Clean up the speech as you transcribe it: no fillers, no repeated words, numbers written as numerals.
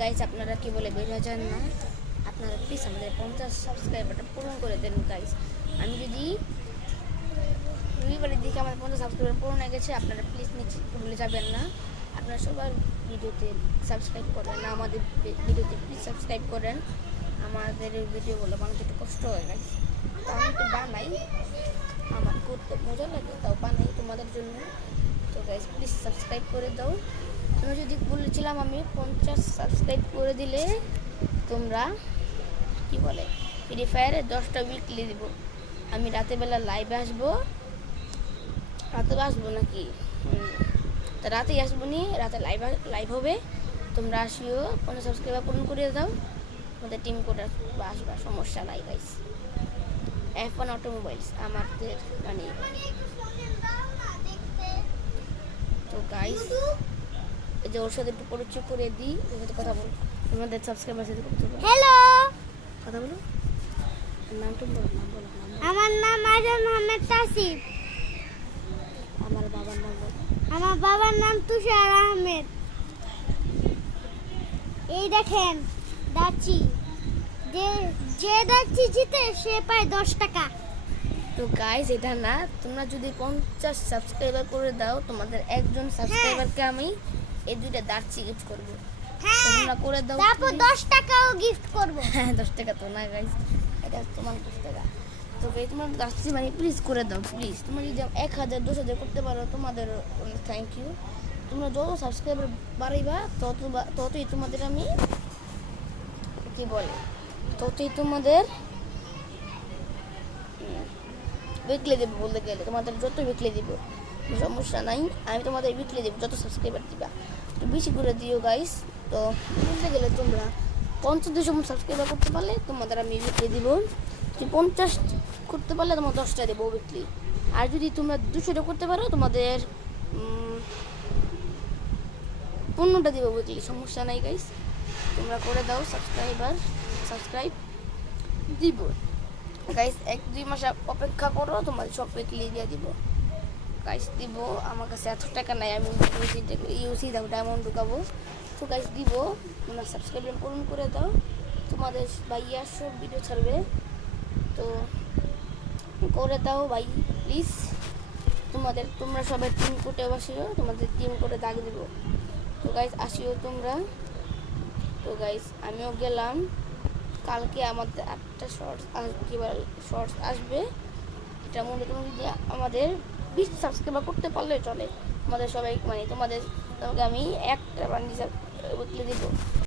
Guys, আপনারা কি বলে বের হয়ে যান না? আপনারা প্লিজ আমাদের 50 সাবস্ক্রাইবারটা পূরণ করে দেন গাইস। আমি যদি রবিবারের দিকে আমাদের 50 সাবস্ক্রাইবার পূরণ হয়ে গেছে, আপনারা প্লিজ নিচে ভুলে যাবেন না। আপনারা সবার ভিডিওতে সাবস্ক্রাইব করেন, আমাদের ভিডিওতে প্লিজ সাবস্ক্রাইব করেন। আমাদের এই ভিডিওগুলো বানাতে একটু কষ্ট হয় গাইস, তো আমি একটু বানাই, আমার করতে মজা লাগে তাও বানাই তোমাদের জন্য। তো গাইস প্লিজ সাবস্ক্রাইব করে দাও। আমি যদি বলেছিলাম আমি 50 সাবস্ক্রাইব করে দিলে তোমরা কি বলে ফ্রি ফায়ারে 10টা উইকলি দিব। আমি রাতেবেলা লাইভে আসবো, রাতে আসবো নাকি তা রাতেই আসবো নি, রাতে লাইভ হবে। তোমরা আসিও, 50 সাবস্ক্রাইবার পূরণ করে দাও, আমাদের টিম করে আসবা, সমস্যা নাই গাইস। F1 অটোমোবাইলস আমাদের মানে। তো গাইস এই যে ওর সাথে একটু পরিচয় করে দিই, ওর সাথে কথা বল, তোমাদের সাবস্ক্রাইবার সাথে কথা বলো। হ্যালো, কথা বলো, নামটা বলো, নাম বলো। আমার নাম আজম আহমেদ তাসিফ। আমার বাবার নাম বলো। আমার বাবার নাম তুষার আহমেদ। এই দেখেন দাচ্ছি, যে দাচ্ছি জিতে সে পায় 10 টাকা। তো গাইস এটা না, তোমরা যদি 50 সাবস্ক্রাইবার করে দাও, তোমাদের একজন সাবস্ক্রাইবারকে আমি এই দুইটা দাঁড়চি গিফট করবো। তোমরা করে দাও, তারপর 10 টাকাও গিফট করব। হ্যাঁ 10 টাকা তো না গাইস, এটা তোমার 10 টাকা। তো ভাই তোমার দাঁড়চি মানে প্লিজ করে দাও প্লিজ। তোমরা যদি 1000 2000 করতে পারো, তোমাদের অনেক থ্যাংক ইউ। তোমরা যত সাবস্ক্রাইবার বাড়াইবা ততই তোমাদের আমি কি বলে, ততই তোমাদের উইকলি দেবো। বলতে গেলে তোমাদের যত উইকলি দিব সমস্যা নাই, আমি তোমাদের উইকলি দেবো যত সাবস্ক্রাইবার দিবা। একটু বেশি করে দিও গাইস। তো বলতে গেলে তোমরা 50 সাবস্ক্রাইবার করতে পারলে তোমাদের আমি উইকলি দিব। যদি 50 করতে পারলে তোমার 10টা দেবো উইকলি। আর যদি তোমরা 200টা করতে পারো, তোমাদের 15টা দেবো উইকলি, সমস্যা নাই গাইস। তোমরা করে দাও সাবস্ক্রাইব দিব গাইস। 1-2 মাস অপেক্ষা করো, তোমাদের সব উইকলি দিয়ে দিব গাইস। দিব, আমার কাছে এত টাকা নাই, আমি ইউসি দাও ডায়মন্ড ঢুকাবো। তো গাইস দিব, তোমরা সাবস্ক্রাইব পূরণ করে দাও। তোমাদের ভাইয়া সব ভিডিও ছাড়বে, তো করে দাও ভাই প্লিজ। তোমরা সবাই টিম কোটে বসিও, তোমাদের টিম কোটে দাগ দিব। তো গাইস আসিও তোমরা। তো গাইস আমিও গেলাম, কালকে আমাদের 8টা শর্টস আসবে। এটা মনে তুমি যদি আমাদের 20 সাবস্ক্রাইবার করতে পারলে চলে। আমাদের সবাই মানে তোমাদের আমি একটা বান্ডিল উইকলি দিব।